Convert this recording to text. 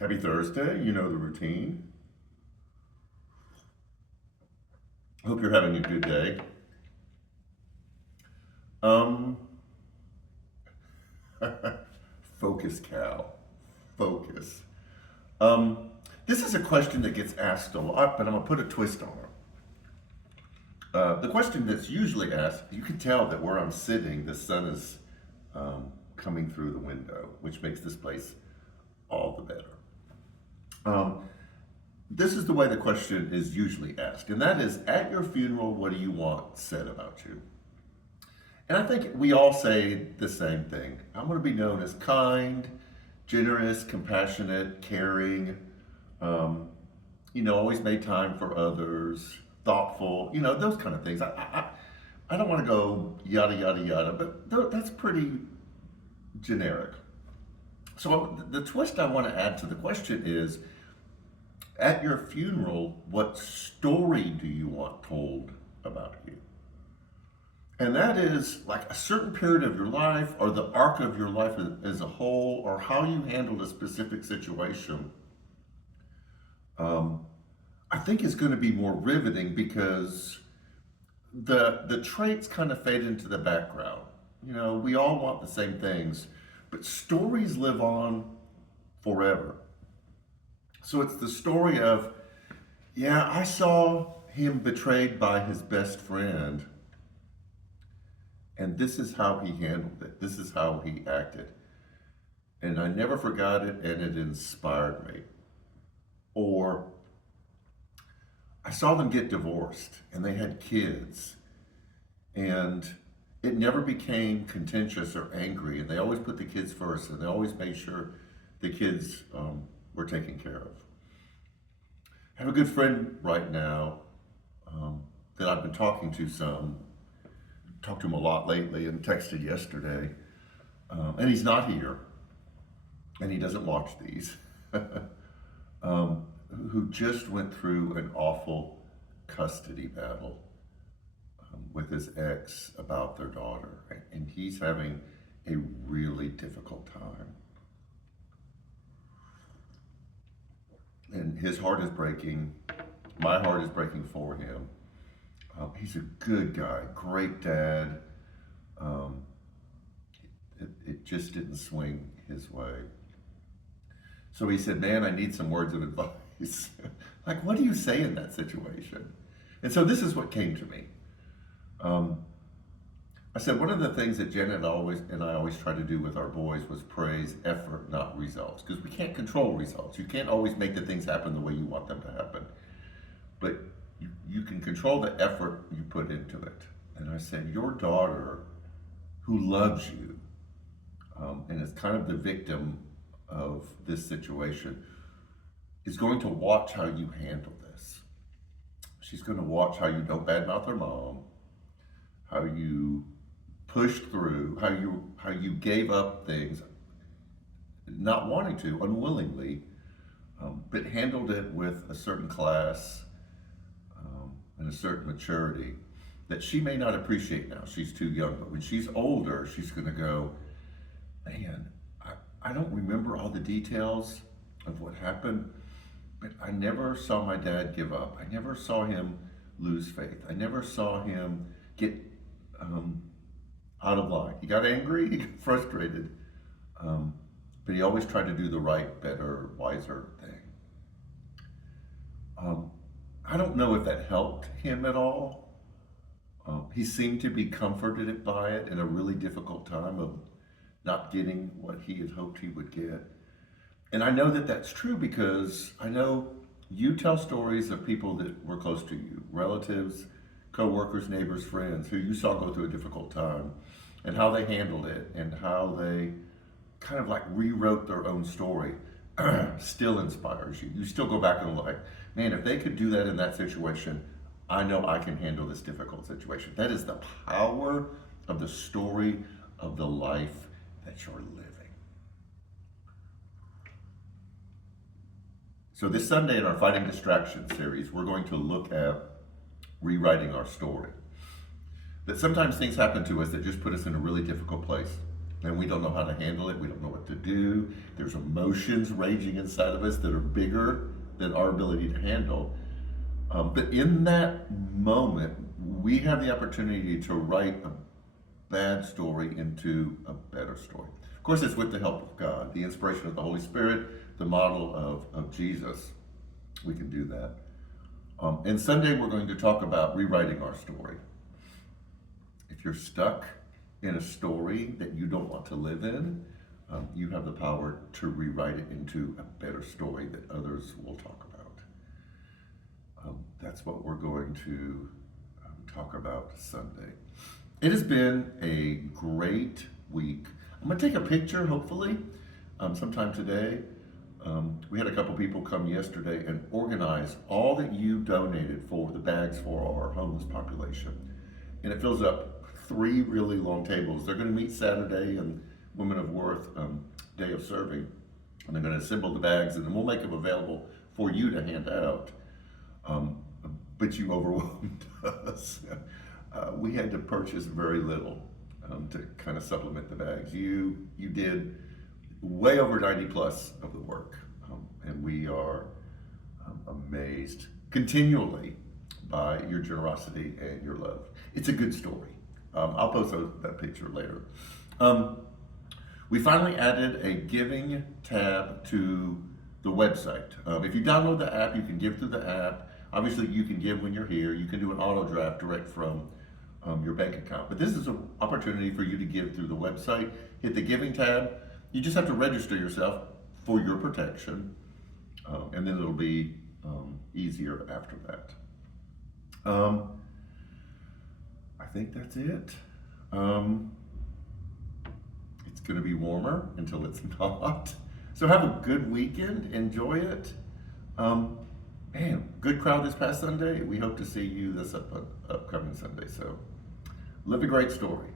Happy Thursday. You know the routine. Hope you're having a good day. Um, Focus, Cal. Focus. Um, this is a question that gets asked a lot, but I'm gonna put a twist on it. The question that's usually asked, you can tell that where I'm sitting, the sun is coming through the window, which makes this place all the better. Um, this is the way the question is usually asked, and that is, at your funeral, what do you want said about you? And I think we all say the same thing. I want to be known as kind, generous, compassionate, caring, um, always made time for others, thoughtful, those kind of things. I don't want to go yada, yada, yada, but that's pretty generic. So the twist I want to add to the question is, at your funeral, what story do you want told about you? And that is like a certain period of your life or the arc of your life as a whole or how you handled a specific situation. Um, I think is going to be more riveting because the traits kind of fade into the background. We all want the same things, but stories live on forever. So it's the story of, yeah, I saw him betrayed by his best friend, and this is how he handled it. This is how he acted. And I never forgot it, and it inspired me. Or I saw them get divorced, and they had kids, and it never became contentious or angry, and they always put the kids first, and they always made sure the kids were taken care of. I have a good friend right now that I've been talking to talked to him a lot lately and texted yesterday. And he's not here, and he doesn't watch these, um, who just went through an awful custody battle with his ex about their daughter. And he's having a really difficult time. And his heart is breaking. My heart is breaking for him. He's a good guy, great dad. Um, it just didn't swing his way. So he said, man, I need some words of advice. Like, what do you say in that situation? And so this is what came to me. I said, one of the things that Janet and I always try to do with our boys was praise effort, not results. Because we can't control results. You can't always make the things happen the way you want them to happen. But you can control the effort you put into it. And I said, your daughter, who loves you, and is kind of the victim of this situation, is going to watch how you handle this. She's going to watch how you don't badmouth her mom, how you pushed through, how you gave up things, not wanting to, unwillingly, but handled it with a certain class and a certain maturity that she may not appreciate now. She's too young, but when she's older, she's going to go, man, I don't remember all the details of what happened, but I never saw my dad give up. I never saw him lose faith. I never saw him get out of line. He got angry, he got frustrated, but he always tried to do the right, better, wiser thing. I don't know if that helped him at all. He seemed to be comforted by it in a really difficult time of not getting what he had hoped he would get. And I know that that's true because I know you tell stories of people that were close to you, relatives, co-workers, neighbors, friends, who you saw go through a difficult time and how they handled it and how they kind of like rewrote their own story still inspires you. You still go back and like, man, if they could do that in that situation, I know I can handle this difficult situation. That is the power of the story of the life that you're living. So this Sunday in our Fighting Distraction series, we're going to look at rewriting our story. That sometimes things happen to us that just put us in a really difficult place. and we don't know how to handle it. We don't know what to do. There's emotions raging inside of us that are bigger than our ability to handle. But in that moment, we have the opportunity to write a bad story into a better story. Of course, it's with the help of God, the inspiration of the Holy Spirit, the model of Jesus. We can do that. And Sunday, we're going to talk about rewriting our story. If you're stuck in a story that you don't want to live in, you have the power to rewrite it into a better story that others will talk about. That's what we're going to talk about Sunday. It has been a great week. I'm going to take a picture, hopefully, sometime today. We had a couple people come yesterday and organize all that you donated for the bags for our homeless population. And it fills up 3 really long tables. They're going to meet Saturday and Women of Worth Day of Serving. And they're going to assemble the bags and then we'll make them available for you to hand out. But you overwhelmed us. We had to purchase very little to kind of supplement the bags. You did way over 90 plus of the work. And we are amazed continually by your generosity and your love. It's a good story. I'll post that picture later. We finally added a giving tab to the website. If you download the app, you can give through the app. Obviously, you can give when you're here. You can do an auto draft direct from your bank account. But this is an opportunity for you to give through the website. Hit the giving tab. You just have to register yourself for your protection, and then it'll be easier after that. I think that's it. It's going to be warmer until it's not. So have a good weekend. Enjoy it. Man, good crowd this past Sunday. We hope to see you this upcoming Sunday. So live a great story.